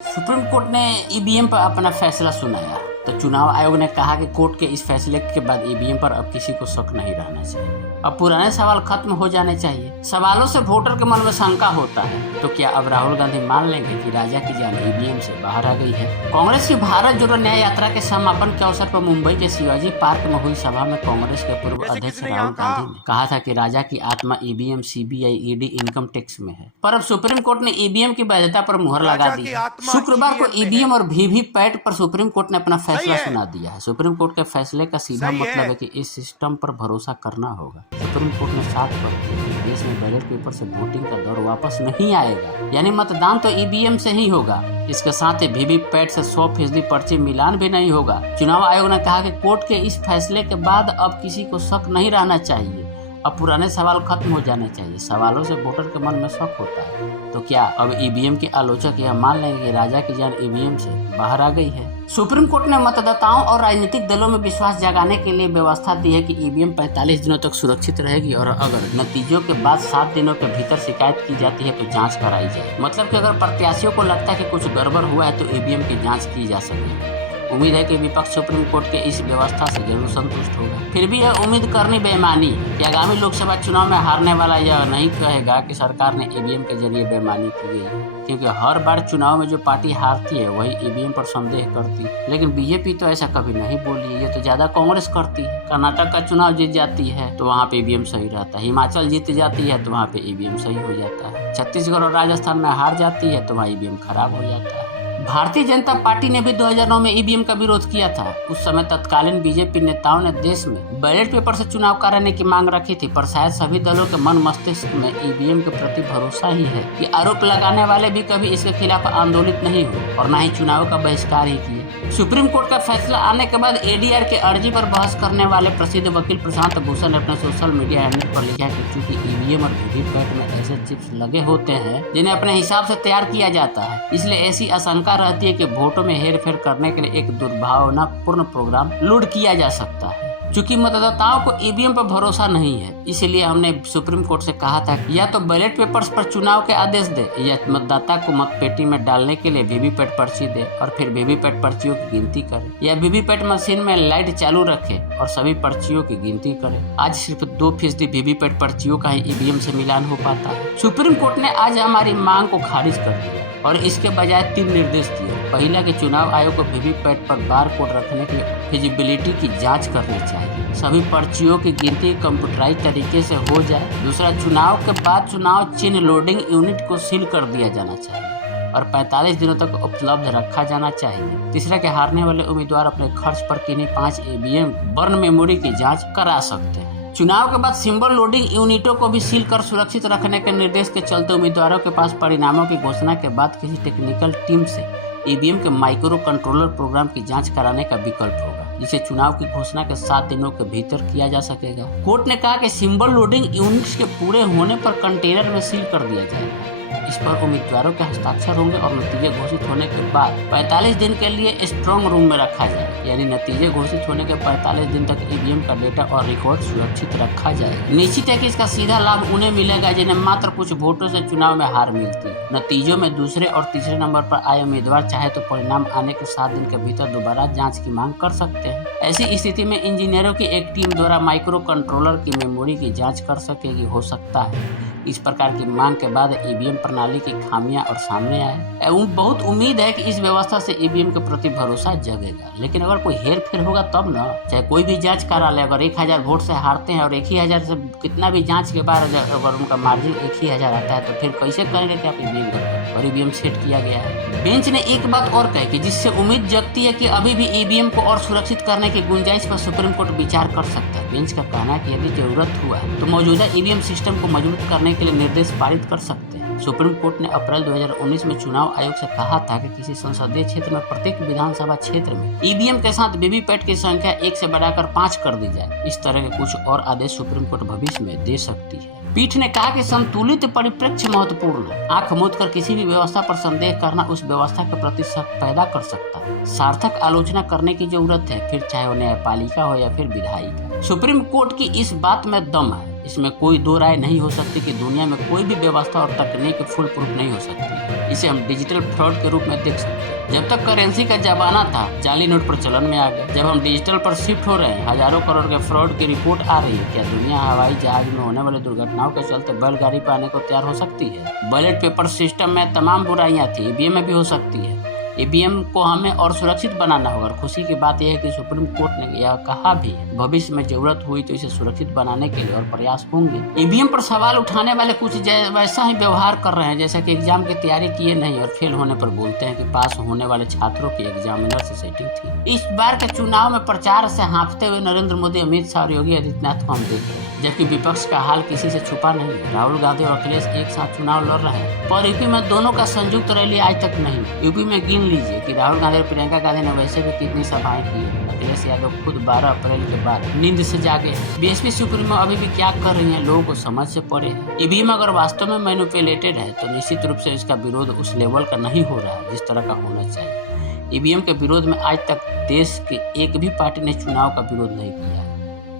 Supreme court ने EVM पर अपना फैसला सुनाया तो चुनाव आयोग ने कहा कि कोर्ट के इस फैसले के बाद ईवीएम पर अब किसी को शक नहीं रहना चाहिए। अब पुराने सवाल खत्म हो जाने चाहिए। सवालों से वोटर के मन में शंका होता है तो क्या अब राहुल गांधी मान लेंगे कि राजा की जान ईवीएम से बाहर आ गई है? कांग्रेस की भारत जोड़ो न्याय यात्रा के समापन के अवसर पर मुंबई के शिवाजी पार्क में हुई सभा में कांग्रेस के पूर्व अध्यक्ष राहुल गांधी ने कहा था कि राजा की आत्मा EVM, CBI, ED, income tax में है। पर अब सुप्रीम कोर्ट ने ईवीएम की वैधता पर मुहर लगा दी। शुक्रवार को ईवीएम और वीवीपैट पर सुप्रीम कोर्ट ने अपना फैसला सुना दिया है। सुप्रीम कोर्ट के फैसले का सीधा मतलब है कि इस सिस्टम पर भरोसा करना होगा। सुप्रीम कोर्ट ने साफ कर दिया कि देश में बैलेट पेपर से वोटिंग का दौर वापस नहीं आएगा, यानी मतदान तो ईवीएम से ही होगा। इसके साथ ही वीवीपैट से 100% पर्ची मिलान भी नहीं होगा। चुनाव आयोग ने कहा कि कोर्ट के इस फैसले के बाद अब किसी को शक नहीं रहना चाहिए। अब पुराने सवाल खत्म हो जाने चाहिए। सवालों से वोटर के मन में शक होता है तो क्या अब ईवीएम के आलोचक यह मान लेंगे कि राजा की जान ईवीएम से बाहर आ गई है? सुप्रीम कोर्ट ने मतदाताओं और राजनीतिक दलों में विश्वास जगाने के लिए व्यवस्था दी है कि ईवीएम 45 दिनों तक सुरक्षित रहेगी और अगर नतीजों के बाद 7 दिनों के भीतर शिकायत की जाती है तो जांच कराई जाए। मतलब कि अगर प्रत्याशियों को लगता है कि कुछ गड़बड़ हुआ है तो ईवीएम की जांच की जा सकेगी। उम्मीद है कि विपक्ष सुप्रीम कोर्ट के इस व्यवस्था से जरूर संतुष्ट होगा। फिर भी यह उम्मीद करनी बेईमानी कि आगामी लोकसभा चुनाव में हारने वाला यह नहीं कहेगा कि सरकार ने ईवीएम के जरिए बेईमानी की गई है, क्योंकि हर बार चुनाव में जो पार्टी हारती है वही ईवीएम पर संदेह करती है। लेकिन बीजेपी तो ऐसा कभी नहीं बोली है, ये तो ज्यादा कांग्रेस करती है। कर्नाटक का चुनाव जीत जाती है तो वहाँ पे ईवीएम सही रहता है, हिमाचल जीत जाती है तो वहाँ पे ईवीएम सही हो जाता है, छत्तीसगढ़ और राजस्थान में हार जाती है तो वहाँ ईवीएम खराब हो जाता है। भारतीय जनता पार्टी ने भी 2009 में ईवीएम का विरोध किया था। उस समय तत्कालीन बीजेपी नेताओं ने देश में बैलेट पेपर से चुनाव कराने की मांग रखी थी, पर शायद सभी दलों के मन मस्तिष्क में ईवीएम के प्रति भरोसा ही है। ये आरोप लगाने वाले भी कभी इसके खिलाफ आंदोलित नहीं हुए और न ही चुनाव का बहिष्कार ही किए। सुप्रीम कोर्ट का फैसला आने के बाद एडीआर की अर्जी पर बहस करने वाले प्रसिद्ध वकील प्रशांत भूषण ने अपने सोशल मीडिया हैंडल पर लिखा कि चूंकि ईवीएम और वीवीपैट में ऐसे चिप्स लगे होते हैं जिन्हें अपने हिसाब से तैयार किया जाता है, इसलिए ऐसी आशंका रहती है कि वोटों में हेरफेर करने के लिए एक दुर्भावनापूर्ण प्रोग्राम लोड किया जा सकता है। चूंकि मतदाताओं को ईवीएम पर भरोसा नहीं है, इसलिए हमने सुप्रीम कोर्ट से कहा था कि या तो बैलेट पेपर्स पर चुनाव के आदेश दे या मतदाता को मतपेटी में डालने के लिए वीवीपैट पर्ची दे और फिर वीवीपैट पर्चियों की गिनती करे, या वीवीपैट मशीन में लाइट चालू रखे और सभी पर्चियों की गिनती करे। आज सिर्फ 2% वीवीपैट पर्चियों का ही ईवीएम से मिलान हो पाता है। सुप्रीम कोर्ट ने आज हमारी मांग को खारिज कर दिया और इसके बजाय 3 निर्देश दिए। पहला कि चुनाव आयोग को वीवीपैट पर बार कोड रखने की फिजिबिलिटी की जांच करनी चाहिए, सभी पर्चियों की गिनती कंप्यूटराइज तरीके से हो जाए। दूसरा, चुनाव के बाद चुनाव चिन्ह लोडिंग यूनिट को सील कर दिया जाना चाहिए और 45 दिनों तक उपलब्ध रखा जाना चाहिए। तीसरा कि हारने वाले उम्मीदवार अपने खर्च पर किन्हीं 5 ईवीएम बर्न मेमोरी की जाँच करा सकते हैं। चुनाव के बाद सिंबल लोडिंग यूनिटों को भी सील कर सुरक्षित रखने के निर्देश के चलते उम्मीदवारों के पास परिणामों की घोषणा के बाद किसी टेक्निकल टीम से ईवीएम के माइक्रो कंट्रोलर प्रोग्राम की जांच कराने का विकल्प होगा, जिसे चुनाव की घोषणा के 7 दिनों के भीतर किया जा सकेगा। कोर्ट ने कहा कि सिंबल लोडिंग यूनिट्स के पूरे होने पर कंटेनर में सील कर दिया जाएगा। इस पर उम्मीदवारों के हस्ताक्षर होंगे और नतीजे घोषित होने के बाद 45 दिन के लिए स्ट्रांग रूम में रखा जाए, यानी नतीजे घोषित होने के 45 दिन तक ईवीएम का डेटा और रिकॉर्ड सुरक्षित रखा जाएगा। निश्चित है कि इसका सीधा लाभ उन्हें मिलेगा जिन्हें मात्र कुछ वोटों से चुनाव में हार मिलती है। नतीजों में दूसरे और तीसरे नंबर पर आए उम्मीदवार चाहे तो परिणाम आने के 7 दिन के भीतर दोबारा जाँच की मांग कर सकते हैं। ऐसी स्थिति में इंजीनियरों की एक टीम द्वारा माइक्रो कंट्रोलर की मेमोरी की जाँच कर सकेगी। हो सकता है इस प्रकार की मांग के बाद ईवीएम प्रणाली की खामियां और सामने आए। बहुत उम्मीद है कि इस व्यवस्था से ईवीएम के प्रति भरोसा जगेगा। लेकिन अगर कोई हेर फेर होगा तब ना, चाहे कोई भी जांच करा ले, अगर 1000 वोट से हारते हैं और 1000 से कितना भी जांच के बाद अगर उनका मार्जिन 1000 आता है तो फिर कैसे करेंगे कि आप ईवीएम कर और ईवीएम सेट किया गया है। बेंच ने एक बात और कही कि जिससे उम्मीद जगती है कि अभी भी ईवीएम को और सुरक्षित करने की गुंजाइश पर सुप्रीम कोर्ट विचार कर सकता है। बेंच का कहना है कि यदि जरूरत हुआ तो मौजूदा ईवीएम सिस्टम को मजबूत करने के लिए निर्देश पारित कर सकते हैं। सुप्रीम कोर्ट ने अप्रैल 2019 में चुनाव आयोग से कहा था कि किसी संसदीय क्षेत्र में प्रत्येक विधानसभा क्षेत्र में ईवीएम के साथ वीवीपैट की संख्या 1 से बढ़ाकर 5 कर दी जाए। इस तरह के कुछ और आदेश सुप्रीम कोर्ट भविष्य में दे सकती है। पीठ ने कहा कि संतुलित परिप्रेक्ष्य महत्वपूर्ण है। आंख मूंद कर किसी भी व्यवस्था पर संदेह करना उस व्यवस्था के प्रति शक पैदा कर सकता है। सार्थक आलोचना करने की जरूरत है, फिर चाहे वो न्यायपालिका हो या फिर विधायिका। सुप्रीम कोर्ट की इस बात में दम है। इसमें कोई दो राय नहीं हो सकती कि दुनिया में कोई भी व्यवस्था और तकनीक फुल प्रूफ नहीं हो सकती। इसे हम डिजिटल फ्रॉड के रूप में देख सकते हैं। जब तक करेंसी का जमाना था, जाली नोट प्रचलन में आ गए। जब हम डिजिटल पर शिफ्ट हो रहे हैं, हजारों करोड़ के फ्रॉड की रिपोर्ट आ रही है। क्या दुनिया हवाई जहाज में होने वाली दुर्घटनाओं के चलते बैलगाड़ी पर आने को तैयार हो सकती है? बैलेट पेपर सिस्टम में तमाम बुराइयां थी, ईवीएम में भी हो सकती है। ईवीएम को हमें और सुरक्षित बनाना होगा। खुशी की बात यह है कि सुप्रीम कोर्ट ने यह कहा भी है, भविष्य में जरूरत हुई तो इसे सुरक्षित बनाने के लिए और प्रयास होंगे। ईवीएम पर सवाल उठाने वाले कुछ वैसा ही व्यवहार कर रहे हैं जैसा कि एग्जाम की तैयारी किए नहीं और फेल होने पर बोलते हैं कि पास होने वाले छात्रों की एग्जामिनर से सेटिंग थी। इस बार के चुनाव में प्रचार से हाँफते हुए नरेंद्र मोदी, अमित शाह और योगी आदित्यनाथ को हम देख रहे हैं, जबकि विपक्ष का हाल किसी से छुपा नहीं है। राहुल गांधी और अखिलेश एक साथ चुनाव लड़ रहे हैं, पर यूपी में दोनों का संयुक्त रैली आज तक नहीं। यूपी में गिन लीजिए कि राहुल गांधी और प्रियंका गांधी ने वैसे भी कितनी सभाएं की। अखिलेश यादव खुद 12 अप्रैल के बाद नींद से जागे हैं। बीएसपी सुप्रीमो अभी भी क्या कर रही है, लोगों को समझ से परे है। ईवीएम अगर वास्तव में मैनिपुलेटेड है तो निश्चित रूप से इसका विरोध उस लेवल का नहीं हो रहा है जिस तरह का होना चाहिए। ईवीएम के विरोध में आज तक देश के एक भी पार्टी ने चुनाव का विरोध नहीं किया है।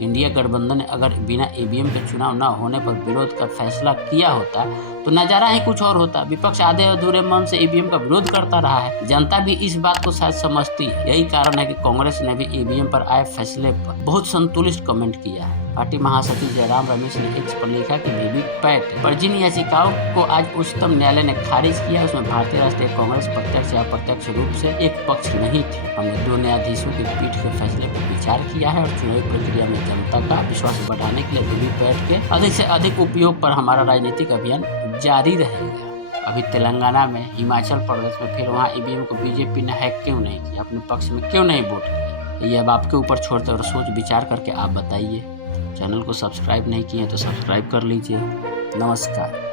इंडिया गठबंधन ने अगर बिना ईवीएम के चुनाव न होने पर विरोध का फैसला किया होता तो नजारा ही कुछ और होता। विपक्ष आधे अधूरे मन से ईवीएम का विरोध करता रहा है। जनता भी इस बात को शायद समझती है। यही कारण है कि कांग्रेस ने भी ईवीएम पर आए फैसले पर बहुत संतुलित कमेंट किया है। पार्टी महासचिव जयराम रमेश ने एक्स पर लिखा कि वीवीपैट पर जिन याचिकाओं को आज उच्चतम न्यायालय ने खारिज किया उसमें भारतीय राष्ट्रीय कांग्रेस प्रत्यक्ष या अप्रत्यक्ष रूप से एक पक्ष नहीं थी। हमने 2 न्यायाधीशों की पीठ के फैसले पर विचार किया है और चुनावी प्रक्रिया में जनता का विश्वास बढ़ाने के लिए वीवीपैट के अधिक से अधिक उपयोग पर हमारा राजनीतिक अभियान जारी रहेगा। अभी तेलंगाना में, हिमाचल प्रदेश में, फिर वहाँ ईवीएम को बीजेपी ने हैक क्यों नहीं किया, अपने पक्ष में क्यों नहीं वोट किया, ये अब आपके ऊपर छोड़ते और सोच विचार करके आप बताइए। चैनल को सब्सक्राइब नहीं किए तो सब्सक्राइब कर लीजिए। नमस्कार।